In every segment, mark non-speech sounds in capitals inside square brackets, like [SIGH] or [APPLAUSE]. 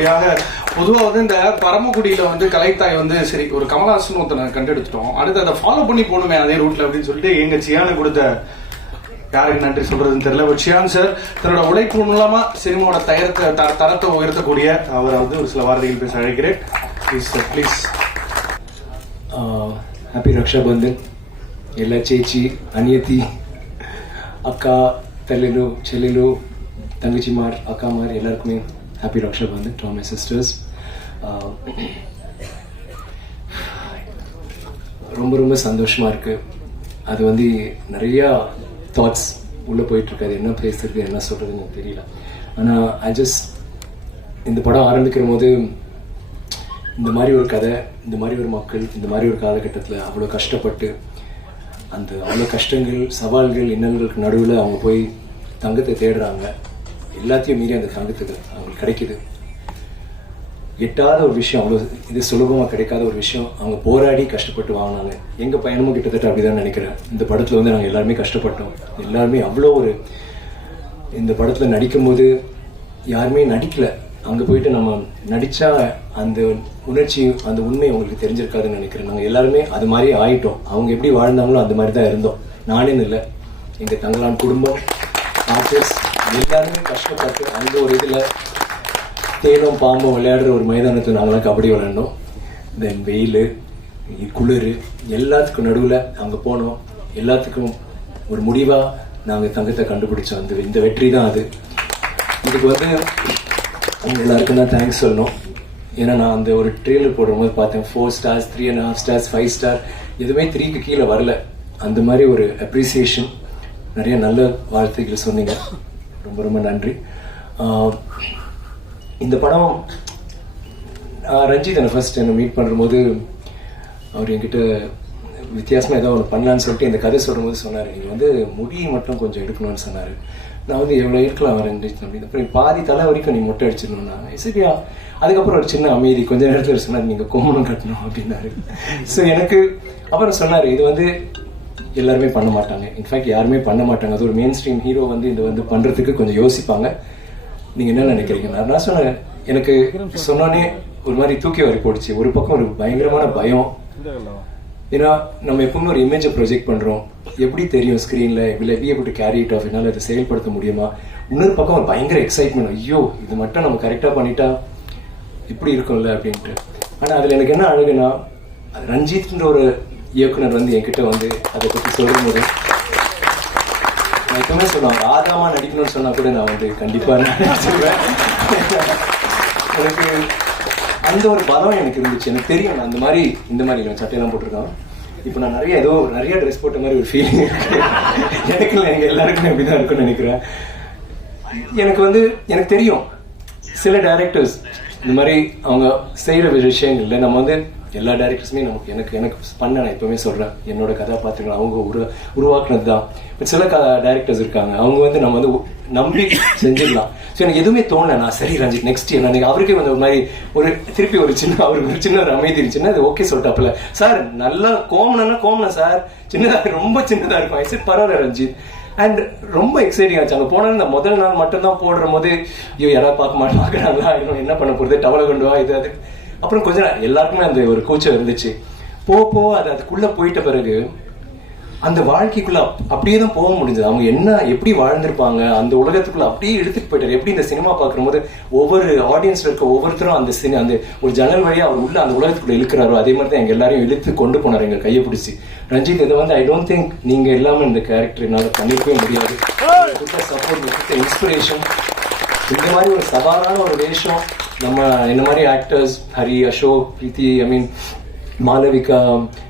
முடியாத. பொதுவாக வந்து இந்த பரமக்குடியில் வந்து கலைத்தாய் வந்து சரி ஒரு கமலஹாசன் ஒருத்தனை கண்டெடுத்துட்டோம். அடுத்து அதை ஃபாலோ பண்ணி போகணுமே அதே ரூட்ல அப்படின்னு சொல்லிட்டு எங்க சியான கொடுத்த யாருக்கு நன்றி சொல்றதுன்னு தெரியல. ஒரு ஷியான் சார் தன்னோட உழைப்பு மூலமா சினிமாவோட தயத்தை தரத்தை உயர்த்தக்கூடிய அவரை வந்து ஒரு சில வார்த்தைகள் பேச அழைக்கிறேன். Please sir please happy Rakshabandhan எல்லா சேச்சி அனியத்தி அக்கா தள்ளிலு செல்லிலு தங்கச்சிமார் அக்காமார் எல்லாருக்குமே happy Rakshabandhan to my sisters ரொம்ப ரொம்ப சந்தோஷமாக இருக்குது அது வந்து நிறையா தாட்ஸ் உள்ளே போயிட்டுருக்காது அது என்ன பேசுறது என்ன சொல்கிறதுன்னு எனக்கு தெரியல. ஆனால் ஐ ஜஸ்ட் இந்த படம் ஆரம்பிக்கிற போது இந்த மாதிரி ஒரு கதை இந்த மாதிரி ஒரு மக்கள் இந்த மாதிரி ஒரு காலகட்டத்தில் அவ்வளோ கஷ்டப்பட்டு அந்த அவ்வளோ கஷ்டங்கள் சவால்கள் இன்னல்களுக்கு நடுவில் அவங்க போய் தங்கத்தை தேடுறாங்க. எல்லாத்தையும் மீறி அந்த தங்கத்துக்கு அவங்களுக்கு கிடைக்குது. எட்டாத ஒரு விஷயம் அவ்வளோ இது சுலபமாக கிடைக்காத ஒரு விஷயம். அவங்க போராடி கஷ்டப்பட்டு வாங்கினாங்க. எங்கள் பயணமும் கிட்டத்தட்ட அப்படிதான் நினைக்கிறேன். இந்த படத்தில் வந்து நாங்கள் எல்லாருமே கஷ்டப்பட்டோம். எல்லாருமே அவ்வளோ ஒரு இந்த படத்தில் நடிக்கும்போது யாருமே நடிக்கல. அங்கே போயிட்டு நம்ம நடிச்சா அந்த உணர்ச்சி அந்த உண்மை அவங்களுக்கு தெரிஞ்சிருக்காதுன்னு நினைக்கிறேன். நாங்கள் எல்லாருமே அது மாதிரி ஆயிட்டோம். அவங்க எப்படி வாழ்ந்தாங்களோ அந்த மாதிரி தான் இருந்தோம். நானேன்னு இல்லை. எங்கள் தங்களான் குடும்பம் ஆர்டிஸ்ட் எல்லாருமே கஷ்டப்பட்டு அந்த ஒரு இதில் தேனும் பாம்பும் விளையாடுற ஒரு மைதானத்தில் நாங்களாம் கபடி விளையாண்டோம். தென் வெயில் குளிர் எல்லாத்துக்கும் நடுவில் அங்கே போனோம். எல்லாத்துக்கும் ஒரு முடிவாக நாங்கள் தங்கத்தை கண்டுபிடிச்சோம். அந்த இந்த வெற்றி தான் அது. இதுக்கு வந்து அவங்க எல்லாருக்கும் தான் தேங்க்ஸ் சொல்லணும். ஏன்னா நான் அந்த ஒரு ட்ரெயிலர் போடும்போது பார்த்தேன். Four stars three and half stars five star எதுவுமே த்ரீக்கு கீழே வரல. அந்த மாதிரி ஒரு அப்ரிசியேஷன் நிறைய நல்ல வார்த்தைகள் சொன்னீங்க. ரொம்ப ரொம்ப நன்றி. இந்த படம் ரஞ்சித் என்னை ஃபர்ஸ்ட் என்னை மீட் பண்ணும்போது அவர் என்கிட்ட வித்தியாசமாக ஏதோ ஒன்று பண்ணலான்னு சொல்லிட்டு இந்த கதை சொல்லும்போது சொன்னார் நீங்கள் வந்து முடி மட்டும் கொஞ்சம் எடுக்கணும்னு சொன்னார். நான் வந்து எவ்வளோ இருக்கலாம் ரஞ்சித் அப்படின்னு அப்புறம் பாதி தலை வரைக்கும் நீ மொட்டை அடிச்சிடணும்னா சரியா? அதுக்கப்புறம் ஒரு சின்ன அமைதி. கொஞ்ச நேரத்தில் சொன்னார் நீங்கள் கோமணம் கட்டணும் அப்படின்னாரு. ஸோ எனக்கு அப்புறம் சொன்னார் இது வந்து எல்லாருமே பண்ண மாட்டாங்க. இன்ஃபேக்ட் யாருமே பண்ண மாட்டாங்க. அது ஒரு மெயின் ஸ்ட்ரீம் ஹீரோ வந்து இது வந்து பண்றதுக்கு கொஞ்சம் யோசிப்பாங்க. நீங்க என்ன நினைக்கிறீங்க? நான் சொன்னேன். எனக்கு சொன்னோன்னே ஒரு மாதிரி தூக்கி வரி போடுச்சு. ஒரு பக்கம் ஒரு பயங்கரமான பயம். ஏன்னா நம்ம எப்பவுமே ஒரு இமேஜை ப்ரொஜெக்ட் பண்றோம். எப்படி தெரியும் ஸ்க்ரீனில் இல்லை I எப்படி கேரி இட் ஆஃப் என்னால் அதை செயல்படுத்த முடியுமா? இன்னொரு பக்கம் ஒரு பயங்கர எக்ஸைட்மெண்ட் ஐயோ இது மட்டும் நம்ம கரெக்டாக பண்ணிட்டா இப்படி இருக்கும்ல அப்படின்ட்டு. ஆனா அதுல எனக்கு என்ன அழகுனா ரஞ்சித்ன்ற ஒரு இயக்குனர் வந்து என்கிட்ட வந்து அதை பற்றி சொல்லும்போது நான் எப்பவுமே சொல்லுவாங்க ஆதாமா நடிக்கணும்னு சொன்னா கூட நான் வந்து கண்டிப்பா நடிச்சிருவேன். எனக்கு அந்த ஒரு பலம் எனக்கு இருந்துச்சு. எனக்கு தெரியும் நான் அந்த மாதிரி இந்த மாதிரி நான் சட்டையெல்லாம் போட்டிருக்கான் இப்போ நான் நிறைய ஏதோ நிறைய ட்ரெஸ் போட்ட மாதிரி ஒரு ஃபீலிங் இருக்கு. எனக்கு இல்லை எங்க எல்லாருக்குமே அப்படிதான் இருக்கும்னு நினைக்கிறேன். எனக்கு வந்து எனக்கு தெரியும் சில டைரக்டர்ஸ் இந்த மாதிரி அவங்க செய்யற விஷயங்கள்ல நம்ம வந்து எல்லா டேரக்டர்ஸுமே நமக்கு எனக்கு எனக்கு பண்ண நான் எப்பவுமே சொல்றேன். என்னோட கதாபாத்திரங்கள் அவங்க உரு உருவாக்குனது தான் பட் சில டேரக்டர்ஸ் இருக்காங்க. அவங்க வந்து நம்ம வந்து நம்பி செஞ்சிடலாம். ஸோ எனக்கு எதுவுமே தோணல. நான் சரி ரஞ்சித் நெக்ஸ்ட் என்ன அவருக்கே வந்து ஒரு மாதிரி ஒரு திருப்பி ஒரு சின்ன அவருக்கு ஒரு சின்ன ஒரு அமைதி இருந்துச்சுன்னா அது ஓகே சொல்லிட்டாப்புல சார் நல்லா கோமனா கோமனா சார் சின்னதாக ரொம்ப சின்னதாக இருக்கும். சரி பரவாயில்ல ரஞ்சித். அண்ட் ரொம்ப எக்ஸைட்டிங் ஆச்சு. அங்கே போனா இந்த முதல் நாள் மட்டும்தான் போடுற போது ஐயோ யாராவது பார்க்க மாட்டேன் பார்க்கறாங்களா இன்னும் என்ன பண்ண போகிறது டவலை கொண்டு வா இது அது. அப்புறம் கொஞ்சம் நேரம் எல்லாருக்குமே அந்த ஒரு கூச்சம் இருந்துச்சு. போ போ அது அதுக்குள்ளே போயிட்ட பிறகு அந்த வாழ்க்கைக்குள்ள அப்- அப்படியே தான் போக முடிஞ்சது. அவங்க என்ன எப்படி வாழ்ந்திருப்பாங்க அந்த உலகத்துக்குள்ள அப்படியே எடுத்துட்டு போயிட்டாரு. எப்படி இந்த சினிமா பார்க்கும்போது ஒவ்வொரு ஆடியன்ஸ்ல இருக்க ஒவ்வொருத்தரும் அந்த சினி அந்த ஒரு ஜன்னல் வழியா அவர் உள்ள அந்த உலகத்துக்குள்ள இழுக்கிறாரோ அதே மாதிரி தான் எங்க எல்லாரையும் இழுத்து கொண்டு போனார் எங்க கையை பிடிச்சி. ரஞ்சித் இதை வந்து ஐ டோன்ட் திங்க் நீங்க இல்லாம இந்த கேரக்டர் என்னால பண்ணிருக்கவே முடியாது. சப்போர்ட் இன்ஸ்பிரேஷன் இந்த மாதிரி ஒரு சவாலான ஒரு வேஷம் நம்ம என்ன மாதிரி actors Hari Ashok Preethi I mean Malavika க-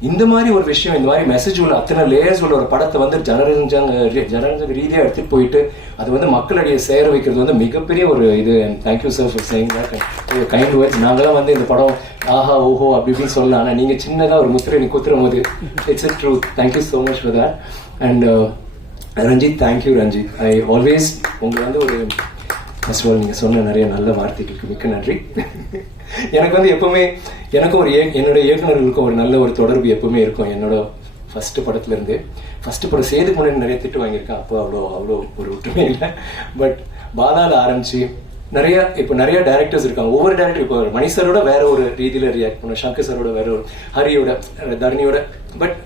இந்த மாதிரி ஒரு விஷயம் இந்த மாதிரி மெசேஜ் உள்ள அத்தனை லேயர்ஸ் உள்ள ஒரு படத்தை வந்து ஜனரஞ்சங்க ஜனரஞ்சக ரீதியாக எடுத்து போயிட்டு அது வந்து மக்களிடையே சேர வைக்கிறது வந்து மிகப்பெரிய ஒரு இது. Thank you sir for saying kind words நாங்களாம் வந்து இந்த படம் ஆஹா ஓஹோ அப்படி இப்படின்னு சொல்லலாம் ஆனால் நீங்கள் சின்னதாக ஒரு முத்திரை நீ குத்துற போது it's it truth thank you so much for that and Ranjith thank you Ranjith I always உங்களை வந்து ஒரு ஃபர்ஸ்ட் ஆல் நீங்கள் சொன்ன நிறைய நல்ல வார்த்தைகளுக்கு மிக்க நன்றி. [LAUGHS] எனக்கு வந்து எப்பவுமே எனக்கும் ஒரு என்னோட இயக்குநர்களுக்கும் ஒரு நல்ல ஒரு தொடர்பு எப்பவுமே இருக்கும். என்னோட ஃபர்ஸ்ட் படத்துல இருந்து ஃபர்ஸ்ட் படம் சேதுக்கு முன்னாடி நிறைய திட்டு வாங்கியிருக்கேன். அப்போ அவ்வளோ அவ்வளோ ஒரு ஒற்றுமை இல்லை. பட் பாலால ஆரம்பிச்சு நிறைய இப்போ நிறைய டேரக்டர்ஸ் இருக்காங்க. ஒவ்வொரு டேரக்டர் இப்போ மணி சாரோட வேற ஒரு ரீதியில ரியாக்ட் பண்ண சங்கர் சாரோட வேற ஒரு ஹரியோட தரணியோட. பட்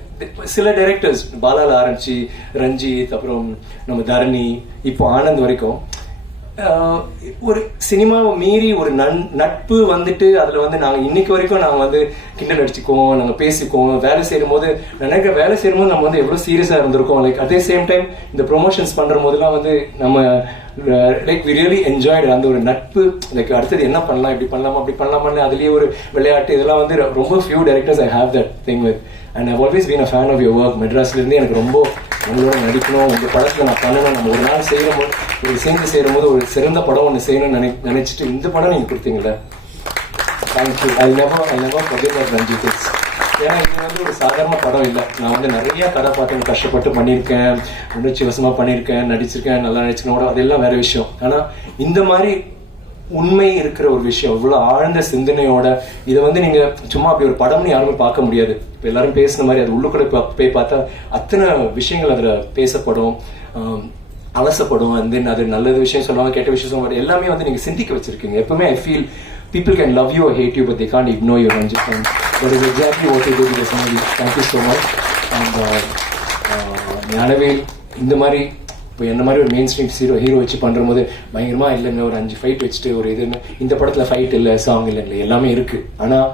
சில டைரக்டர்ஸ் பாலால ஆரம்பிச்சு ரஞ்சித் அப்புறம் நம்ம தரணி இப்போ ஆனந்த் வரைக்கும் ஒரு சினிமாவை மீறி ஒரு நன் நட்பு வந்துட்டு அதில் வந்து நாங்கள் இன்னைக்கு வரைக்கும் நாங்கள் வந்து கிண்டல் அடிச்சுக்குவோம் நாங்கள் பேசிக்குவோம் வேலை செய்யும் போது நினைக்கிற வேலை செய்யும் போது நம்ம வந்து எவ்வளோ சீரியஸாக இருந்திருக்கோம். லைக் அதே சேம் டைம் இந்த ப்ரொமோஷன்ஸ் பண்ணுற போதெல்லாம் வந்து நம்ம லைக் வி ரியலி என்ஜாய்டு அந்த ஒரு நட்பு. லைக் அடுத்தது என்ன பண்ணலாம் இப்படி பண்ணலாமா அப்படி பண்ணலாமான்னு அதுலேயே ஒரு விளையாட்டு இதெல்லாம் வந்து ரொம்ப few directors I have that thing with and I always been a fan of your work மெட்ராஸ்லேருந்து எனக்கு ரொம்ப உங்களோட நடிக்கணும். உங்கள் படத்தில் நான் பண்ணணும். நம்ம ஒரு நாள் செய்யும் போது ஒரு சேர்ந்து செய்யறபோது ஒரு சிறந்த படம் ஒன்று செய்யணும்னு நினை நினைச்சிட்டு இந்த படம் நீங்க கொடுத்தீங்கல்ல? Thank you I never I never forget Ranjith it's ஏன்னா இது வந்து ஒரு சாதாரண படம் இல்லை. நான் வந்து நிறைய கதாபாத்திரம் கஷ்டப்பட்டு பண்ணியிருக்கேன். உணர்ச்சி பண்ணியிருக்கேன். நடிச்சிருக்கேன். நல்லா நடிச்சிருக்கேன். அதெல்லாம் வேற விஷயம். ஆனால் இந்த மாதிரி உண்மை இருக்கிற ஒரு விஷயம் இவ்வளோ ஆழ்ந்த சிந்தனையோட இதை வந்து நீங்க சும்மா அப்படி ஒரு படம்னு யாருமே பார்க்க முடியாது. இப்போ எல்லாரும் பேசின மாதிரி அது உள்ளுக்குள்ள போய் பார்த்தா அத்தனை விஷயங்கள் அதில் பேசப்படும். அலசப்படும் and then அது நல்லது விஷயம் சொல்லுவாங்க கெட்ட விஷயம் சொல்லுவாங்க. எல்லாமே வந்து நீங்க சிந்திக்க வச்சிருக்கீங்க. எப்பவுமே I feel people can love you hate you but they can't ignore you you. Ranjit and um, that is exactly you you did with uh, uh, Gnanavel இந்த மாதிரி இப்போ என்ன மாதிரி ஒரு மெயின் ஸ்ட்ரீம் ஹீரோ ஹீரோ வச்சு பண்ணுற போது பயங்கரமா இல்லைங்க ஒரு அஞ்சு ஃபைட் வச்சுட்டு ஒரு இதுன்னு இந்த படத்தில் ஃபைட் இல்லை சாங் இல்லை இல்லை எல்லாமே இருக்குது ஆனால்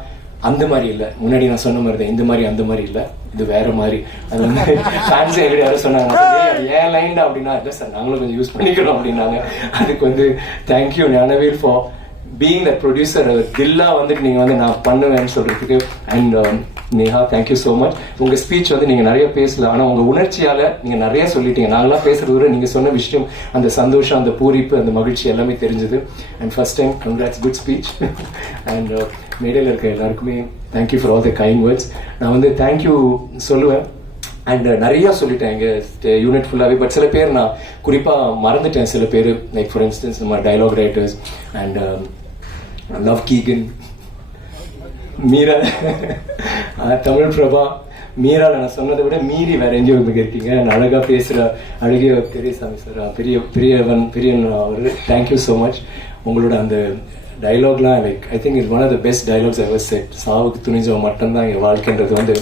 அந்த மாதிரி இல்லை. முன்னாடி நான் சொன்ன மாதிரி தான் இந்த மாதிரி அந்த மாதிரி இல்லை. இது வேற மாதிரி. அது வந்து ஃபேன்ஸ் எங்கிட்ட யாரும் சொன்னாங்க "டேய், அது ஏன் லைன் அப்படின்னா இல்லை சார் நாங்களும் கொஞ்சம் யூஸ் பண்ணிக்கிறோம் அப்படின்னாங்க. அதுக்கு வந்து thank you Gnanavel for being the producer தில்லா வந்துட்டு நீங்க வந்து நான் பண்ணுவேன்னு சொல்றதுக்கு. And Neha thank you so much உங்க ஸ்பீச் வந்து நீங்க நிறைய பேசல. ஆனா உங்க உணர்ச்சியால நீங்க நிறைய சொல்லிட்டீங்க. நாங்களாம் பேசுறத விட நீங்க சொன்ன விஷயம் அந்த சந்தோஷம் அந்த பூரிப்பு அந்த மகிழ்ச்சி எல்லாமே தெரிஞ்சது. And first time congrats good speech and மேடையில் இருக்க எல்லாருக்குமே thank you for all the kind words நான் வந்து தேங்க்யூ சொல்லுவேன். அண்ட் uh, நிறைய சொல்லிட்டேன் எங்கள் யூனிட் ஃபுல்லாகவே பட் சில பேர் நான் குறிப்பாக மறந்துட்டேன். சில பேர் லைக் ஃபார் இன்ஸ்டன்ஸ் நம்ம டைலாக் ரைட்டர்ஸ் அண்ட் லவ் கீகன் மீரா தமிழ் பிரபா மீரால நான் சொன்னதை விட மீறி வேற எங்கேயோ இங்க இருக்கீங்க அழகாக பேசுகிற அழகிய பெரியசாமி சார் பெரிய பெரியவன் பெரியன் அவர். தேங்க்யூ ஸோ மச் உங்களோட அந்த டைலாக்லாம் like I think is one of the best dialogues ever said சாவுக்கு துணிஞ்சவன் மட்டும்தான் என் வாழ்க்கைன்றது வந்து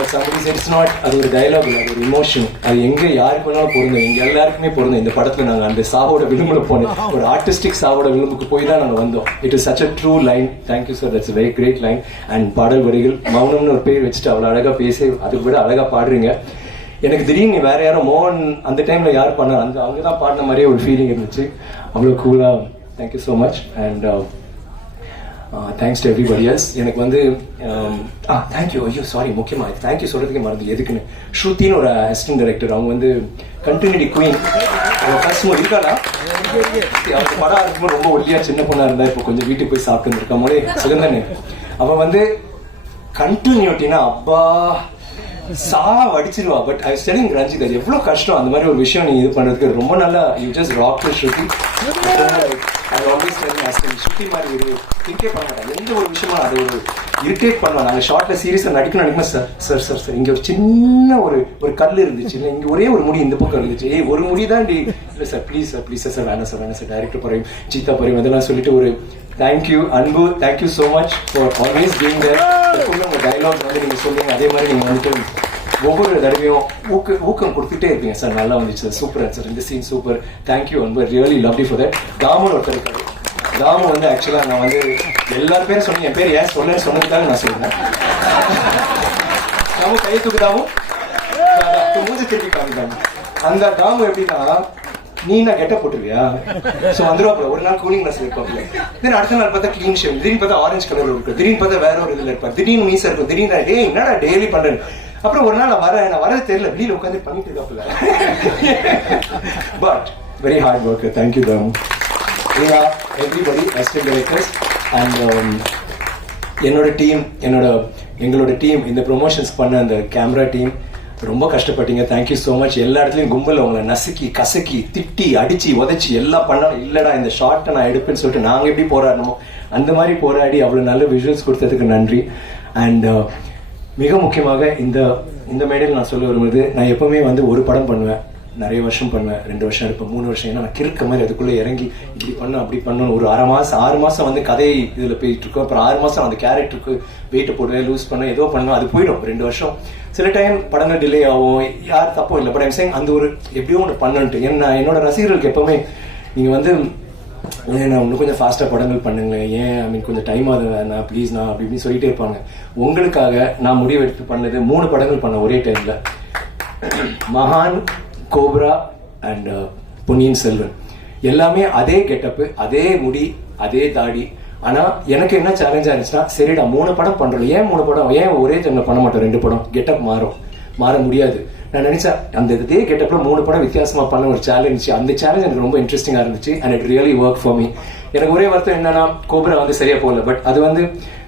it's not அது ஒரு டயலாக் இல்லை அது ஒரு இமோஷன் அது எங்க யாருக்கு வேணாலும் பொருந்தும். எங்க எல்லாருக்குமே பொருந்தும். இந்த படத்துல நாங்க அந்த சாவோட விளிம்புல போனோம் ஒரு ஆர்டிஸ்டிக் சாவோட விளிம்புக்கு போய் தான் நாங்க வந்தோம். It is such a true line thank you sir that's very great line and பாடல் வரிகள் மௌனம்னு ஒரு பேர் வச்சுட்டு அவ்வளவு அழகா பேசி அதுக்கு விட அழகா பாடுறீங்க. எனக்கு திடீர்னு வேற யாரும் மோகன் அந்த டைம்ல யார் பண்ணா அந்த அவங்க தான் பாடின மாதிரியே ஒரு ஃபீலிங் இருந்துச்சு. அவ்வளவு கூலா thank you so much and thanks to everybody else எனக்கு வந்து um, ஆ தேங்க்யூ ஐயோ சாரி முக்கியமா தேங்க்யூ சொல்றதுக்கே மறந்து எதுக்குன்னு? ஸ்ருதின்னு ஒரு அசிஸ்டன்ட் டைரக்டர் அவங்க வந்து கண்டினியூட்டி குயின் ஃபர்ஸ்ட் மூவி இருக்காளா? அவங்க படம் இருக்கும்போது ரொம்ப ஒல்லியா சின்ன பொண்ணா இருந்தா இப்போ கொஞ்சம் வீட்டுக்கு போய் சாப்பிட்டு இருக்கா போலே. சுகந்தனு. அவன் வந்து கண்டினியூட்டினா அப்பா சா அடிச்சிருவா பட் ஐ ஸ்டெலிங் ரஞ்சித் அது எவ்வளவு கஷ்டம் அந்த மாதிரி ஒரு விஷயம் நீ இது பண்றதுக்கு. ரொம்ப நல்லா you just rock Shruti. I always telling அஸ்டன் சுத்தி மாதிரி இரு திங்கே பண்ண மாட்டேன். எந்த ஒரு விஷயமா அது ஒரு இரிட்டேட் பண்ணுவா நாங்கள் ஷார்ட்ல சீரியஸா நடிக்கணும் நினைக்கும் சார் சார் சார் சார் இங்கே ஒரு சின்ன ஒரு ஒரு கல் இருந்துச்சு. இல்லை இங்கே ஒரே ஒரு முடி இந்த பக்கம் இருந்துச்சு. ஏய் ஒரு முடி தான் டி இல்லை sir please sir please sir வேணாம் சார் வேணாம் சார் டேரக்டர் பறையும் சீதா பறையும் அதெல்லாம் சொல்லிட்டு ஒரு thank you Anbu thank you so much for always being there உங்கள் டைலாக் வந்து நீங்கள் சொல்லுங்க. அதே மாதிரி நீங்கள் வந்துட்டு ஒவ்வொரு தடவையும் ஊக்க ஊக்கம் கொடுத்துட்டே இருப்பீங்க சார். நல்லா வந்துச்சு. Sir super sir. இந்த scene super. Thank you Anbu really lovely for that Thaman ஒருத்தர் இருக்காரு. தாமு வந்து ஆக்சுவலா நான் வந்து எல்லா பேரும் சொன்னீங்க என் பேர் ஏன் சொல்ல சொன்னதுக்காக நான் சொல்றேன் தாமு கையை தூக்கு தாமு மூஞ்சி திருப்பி காமிக்காம அந்த தாமு எப்படின்னா நீ நான் கெட்ட போட்டுருவியா சோ வந்துருவாப்ல ஒரு நாள் கூலிங் கிளாஸ் இருப்பாப்ல தென் அடுத்த நாள் பார்த்தா க்ளீன் ஷேவ் திடீர்னு பார்த்தா ஆரஞ்சு கலர் இருக்கு. திடீர்னு பார்த்தா வேற ஒரு இதுல இருப்பா. திடீர்னு மீசா இருக்கும். திடீர்னு டே என்னடா டெய்லி பண்றேன் அப்புறம் ஒரு நாள் வர நான் வரது தெரியல. வெளியில உட்காந்து பண்ணிட்டு இருக்காப்புல. But very hard work thank you தம் ரியா எவ்ரிபடி அசிஸ்டன்ட் டைரக்டர்ஸ் அண்ட் என்னோட டீம் என்னோட எங்களோட டீம் இந்த ப்ரொமோஷன்ஸ் பண்ண அந்த கேமரா டீம் ரொம்ப கஷ்டப்பட்டீங்க. தேங்க்யூ ஸோ மச் எல்லா இடத்துலையும் கும்பல் உங்களை நசுக்கி கசக்கி திட்டி அடிச்சு உதச்சி எல்லாம் பண்ணாலும் இல்லைடா இந்த ஷார்ட்டை நான் எடுப்பேன்னு சொல்லிட்டு நாங்கள் எப்படி போராடணும் அந்த மாதிரி போராடி அவ்வளோ நல்ல விஷுவல்ஸ் கொடுத்ததுக்கு நன்றி. அண்ட் மிக முக்கியமாக இந்த இந்த மேடையில் நான் சொல்ல வரும்போது நான் எப்பவுமே வந்து ஒரு படம் பண்ணுவேன் நிறைய வருஷம் பண்ணுவேன் ரெண்டு வருஷம் இருப்பேன் மூணு வருஷம் ஏன்னா நான் கிறுக்க மாதிரி அதுக்குள்ளே இறங்கி இப்படி பண்ணும் அப்படி பண்ணணும் ஒரு அரை மாதம் ஆறு மாதம் வந்து கதை இதில் போயிட்டு இருக்கோம் அப்புறம் ஆறு மாதம் அந்த கேரக்டருக்கு வெயிட்டை போடுவேன் லூஸ் பண்ண ஏதோ பண்ணுவேன் அது போயிடும் ரெண்டு வருஷம். சில டைம் படங்கள் டிலே ஆகும் யார் தப்பும் இல்லை பட் ஐம் சேங் அந்த ஒரு எப்படியோ ஒன்று பண்ணன்ட்டு. ஏன்னா என்னோட ரசிகர்களுக்கு எப்பவுமே நீங்கள் வந்து ஏன் நான் இன்னும் கொஞ்சம் ஃபாஸ்ட்டாக படங்கள் பண்ணுங்களேன். ஏன் ஐ மீன் கொஞ்சம் டைம் ஆகுது நான் ப்ளீஸ் நான் அப்படி இப்படின்னு சொல்லிட்டே இருப்பாங்க. உங்களுக்காக நான் முடிவெடுத்து பண்ணது மூணு படங்கள் பண்ண ஒரே டைம்ல மகான் cobra and uh, Ponniyin Selvan. எல்லாமே அதே கெட்டப்பு அதே முடி அதே தாடி. ஆனா எனக்கு என்ன சேலஞ்சா இருந்துச்சுன்னா சரிடா மூணு படம் பண்றோம். ஏன் மூணு படம்? ஏன் ஒரே டைம்ல பண்ண மாட்டோம்? ரெண்டு படம். கெட்டப் மாறும். மாற முடியாது. நான் நினைச்சேன் அந்த இதே கெட்டப்ல மூணு படம் வித்தியாசமா பண்ண ஒரு சேலஞ்ச் அந்த சேலஞ்ச் எனக்கு ரொம்ப இன்ட்ரெஸ்டிங்கா இருந்துச்சு and it really work for me எனக்கு ஒரே வருத்தம் என்னன்னா கோபுரா வந்து சரியா போகல. பட் அது வந்து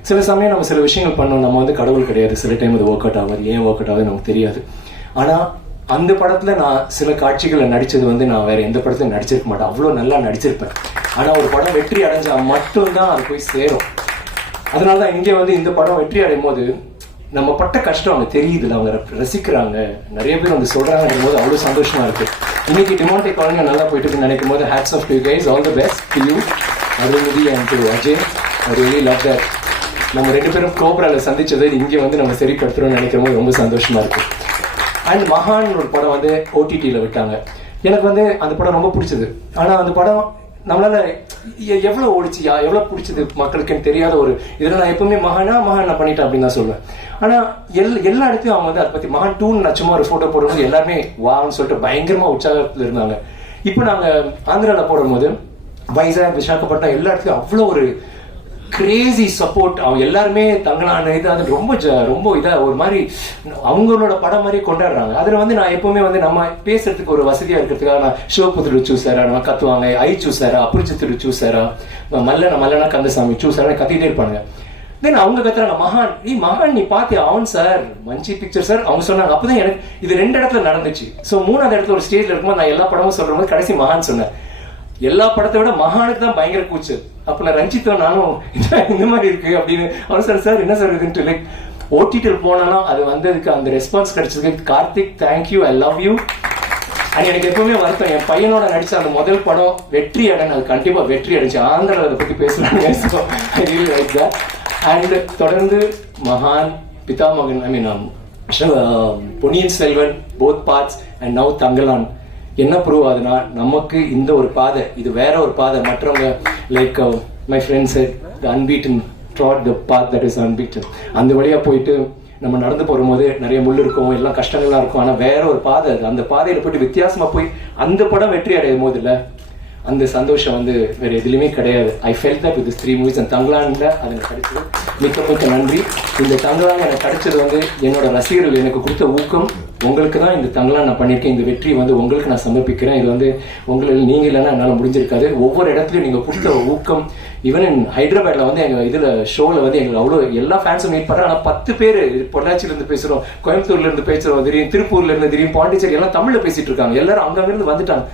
சில சமயம் நம்ம சில விஷயங்கள் பண்ணோம் நம்ம வந்து கடவுள் கிடையாது. சில டைம் அது ஒர்க் அவுட் ஆகாது. ஏன் ஒர்க் அவுட் ஆகுது நமக்கு தெரியாது. ஆனா அந்த படத்துல நான் சில காட்சிகளை நடிச்சது வந்து நான் வேற எந்த படத்துலையும் நடிச்சிருக்க மாட்டேன். அவ்வளவு நல்லா நடிச்சிருப்பேன். ஆனா ஒரு படம் வெற்றி அடைஞ்சா மட்டும்தான் அது போய் சேரும். அதனாலதான் இங்கே வந்து இந்த படம் வெற்றி அடையும் போது நம்ம பட்ட கஷ்டம் அவங்க தெரியுதுல அவங்க ரசிக்கிறாங்க. நிறைய பேர் வந்து சொல்றாங்க போது அவ்வளவு சந்தோஷமா இருக்கு. இன்னைக்கு டிமாண்டே குழந்தைங்க நல்லா போயிட்டு இருக்குன்னு நினைக்கும் போது hats off to guys all the best to you Arulmathi and to Ajay. I really love that நம்ம ரெண்டு பேரும் கோப்ரால சந்திச்சதை இங்கே வந்து நம்ம சரிப்படுத்துறோம்னு நினைக்கும் போது ரொம்ப சந்தோஷமா இருக்கு. அண்ட் மகான் ஒரு படம் வந்து ஓடிடியில் விட்டாங்க. எனக்கு வந்து அந்த படம் ரொம்ப பிடிச்சது. ஆனால் அந்த படம் நம்மளால எவ்வளவு ஓடிச்சியா? எவ்வளவு பிடிச்சது மக்களுக்குன்னு தெரியாத ஒரு இதுல நான் எப்பவுமே மகானா மகான் நான் பண்ணிட்டேன் அப்படின்னு தான் சொல்லுவேன் ஆனா எல் எல்லா இடத்தையும் அவங்க வந்து அதை பத்தி மகான் டூன்னு நான் சும்மா ஒரு போட்டோ போடும்போது எல்லாருமே வான்னு சொல்லிட்டு பயங்கரமா உற்சாகத்தில் இருந்தாங்க. இப்போ நாங்க ஆந்திரால போடும்போது வைசாக் விசாகப்பட்டினம் எல்லா இடத்துலயும் அவ்வளோ ஒரு கிரேசி சப்போர்ட் அவங்க எல்லாருமே தங்கலான இது அது ரொம்ப ரொம்ப இதா ஒரு மாதிரி அவங்களோட படம் மாதிரி கொண்டாடுறாங்க. அதுல வந்து நான் எப்பவுமே வந்து நம்ம பேசுறதுக்கு ஒரு வசதியாக இருக்கிறதுக்காக நான் சிவபுத்திர சூசாரா நம்ம கத்துவாங்க. ஐ சூசாரா அப்புரிச்சித்திரு சூசாரா மல்லன மல்லனா கந்தசாமி சூசாரா கத்திட்டே இருப்பாங்க தென் அவங்க கத்துறாங்க மகான் நீ மகான் நீ பாத்தியா? அவன் சார் மஞ்சி பிக்சர் சார் அவங்க சொன்னாங்க. அப்பதான் எனக்கு இது ரெண்டு இடத்துல நடந்துச்சு. ஸோ மூணாவது இடத்துல ஒரு ஸ்டேஜ்ல இருக்கும்போது நான் எல்லா படமும் சொல்ற கடைசி மகான் சொன்னேன். எல்லா படத்தை விட மகானுக்கு தான் பயங்கர கூச்சு. அப்ப நான் ரஞ்சித்தோ நானும் இந்த மாதிரி இருக்கு அப்படின்னு. அவன் சார் சார் என்ன சார் இதுன்ட்டு லைக் ஓடிடியில் போனாலும் அது வந்ததுக்கு அந்த ரெஸ்பான்ஸ் கிடைச்சதுக்கு Karthik thank you I love you அது எனக்கு எப்பவுமே வருத்தம் என் பையனோட நடிச்ச அந்த முதல் படம் வெற்றி அடைஞ்சு அது கண்டிப்பா வெற்றி அடைஞ்சு ஆந்திராவில் அதை பத்தி பேசுறாங்க அண்ட் தொடர்ந்து மகான் Pithamagan I mean um, Ponniyin Selvan both parts and now Thangalaan. என்ன ப்ரூவ் ஆகுதுன்னா நமக்கு இந்த ஒரு பாதை இது வேற ஒரு பாதை மற்றவங்க like my friends the unbeaten trod the path that is unbeaten அந்த வழியாக போயிட்டு நம்ம நடந்து போகும்போது நிறைய முள் இருக்கும் எல்லாம் கஷ்டங்கள்லாம் இருக்கும். ஆனால் வேற ஒரு பாதை அது. அந்த பாதையில் போயிட்டு வித்தியாசமாக போய் அந்த படம் வெற்றி அடையும் போது இல்லை அந்த சந்தோஷம் வந்து வேற எதுலையுமே கிடையாது. I fell that with three movies அந்த தங்கலான்ல அது எனக்கு கிடைச்சது மிக்க மிக்க நன்றி. இந்த தங்கலான் எனக்கு கிடைச்சது வந்து என்னோட ரசிகர்கள் எனக்கு கொடுத்த ஊக்கம். உங்களுக்கு தான் இந்த தங்கலான் நான் பண்ணியிருக்கேன். இந்த வெற்றி வந்து உங்களுக்கு நான் சமர்ப்பிக்கிறேன். இது வந்து உங்களுக்கு நீங்கள் இல்லைன்னா என்னால் முடிஞ்சிருக்காது. ஒவ்வொரு இடத்துலையும் நீங்கள் கொடுத்த ஊக்கம் ஈவன் இன் ஹைதராபாத்ல வந்து எங்கள் இதில் ஷோவில் வந்து எங்களுக்கு அவ்வளோ எல்லா ஃபேன்ஸும் மீட் பண்றோம் ஆனால் பத்து பேர் பொள்ளாச்சியிலேருந்து பேசுகிறோம் கோயம்புத்தூர்லேருந்து பேசுகிறோம் தெரியும் திருப்பூர்லேருந்து திடீர்னு திடீர்னு பாண்டிச்சேரி எல்லாம் தமிழில் பேசிட்டு இருக்காங்க. எல்லாரும் அங்க வந்துட்டாங்க.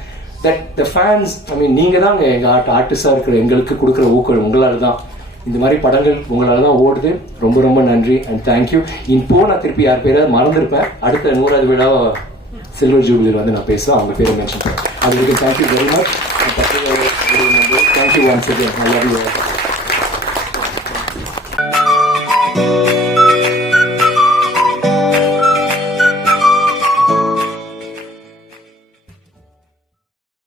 தட் த ஃபேன்ஸ் ஐ மீன் நீங்கள் தான் எங்கள் ஆர்ட் ஆர்டிஸ்டாக இருக்கிற எங்களுக்கு கொடுக்குற ஊக்கம் உங்களால் தான். இந்த மாதிரி படங்கள் உங்களால தான் ஓடுது. ரொம்ப ரொம்ப நன்றி அண்ட் தேங்க்யூ இப்போ நான் திருப்பி யார் பேராவது மறந்துருப்பேன். அடுத்த நூறாவது விழா சில்வர் ஜூபிலியில் வந்து நான் பேசுவேன் அவங்க பேரை மென்ஷன் பண்ணுறேன் அதுக்கு thank you very much thank you once again I love you